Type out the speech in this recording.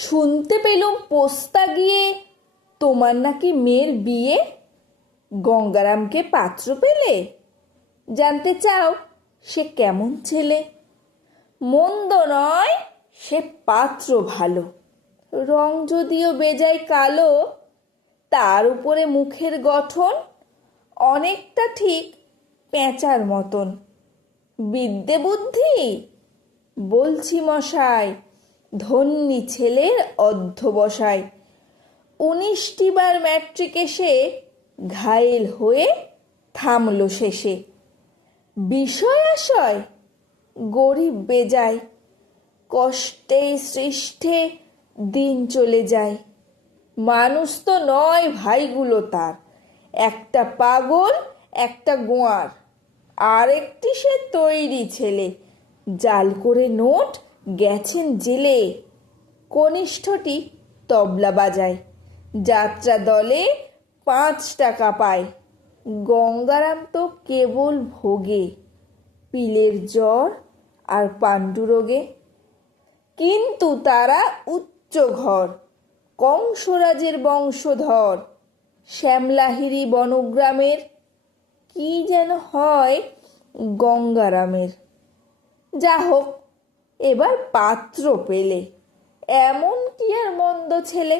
শুনতে পেলুম পোস্তা গিয়ে তোমার নাকি মেয়ের বিয়ে। গঙ্গারামকে পাত্র পেলে? জানতে চাও সে কেমন ছেলে? মন্দ নয়, সে পাত্র ভালো। রং যদিও বেজায় কালো, তার উপরে মুখের গঠন অনেকটা ঠিক পেঁচার মতন। বিদ্যে বুদ্ধি বলছি মশাই, ধন্যী ছেলের অধ্যবসায়। 19টি বার ম্যাট্রিক এসে ঘায়েল হয়ে থামল শেষে। বিষয় আশয় গরিব বেজায়, কষ্টে সৃষ্টে দিন চলে যায়। মানুষ তো নয় ভাইগুলো তার, একটা পাগল একটা গোয়ার, আর একটি সে তৈরি ছেলে। জাল করে নোট গেছেন জেলে। কনিষ্ঠটি তবলা বাজায়, যাত্রা দলে 5 টাকা পায়। গঙ্গারাম তো কেবল ভোগে, পিলের জ্বর আর পাণ্ডুরোগে। কিন্তু তারা উচ্চ ঘর, কংসরাজের বংশধর। শ্যামলাহিরি বনগ্রামের, কি যেন হয় গঙ্গারামের। যা হোক, এবার পাত্র পেলে, এমন কি আর মন্দ ছেলে।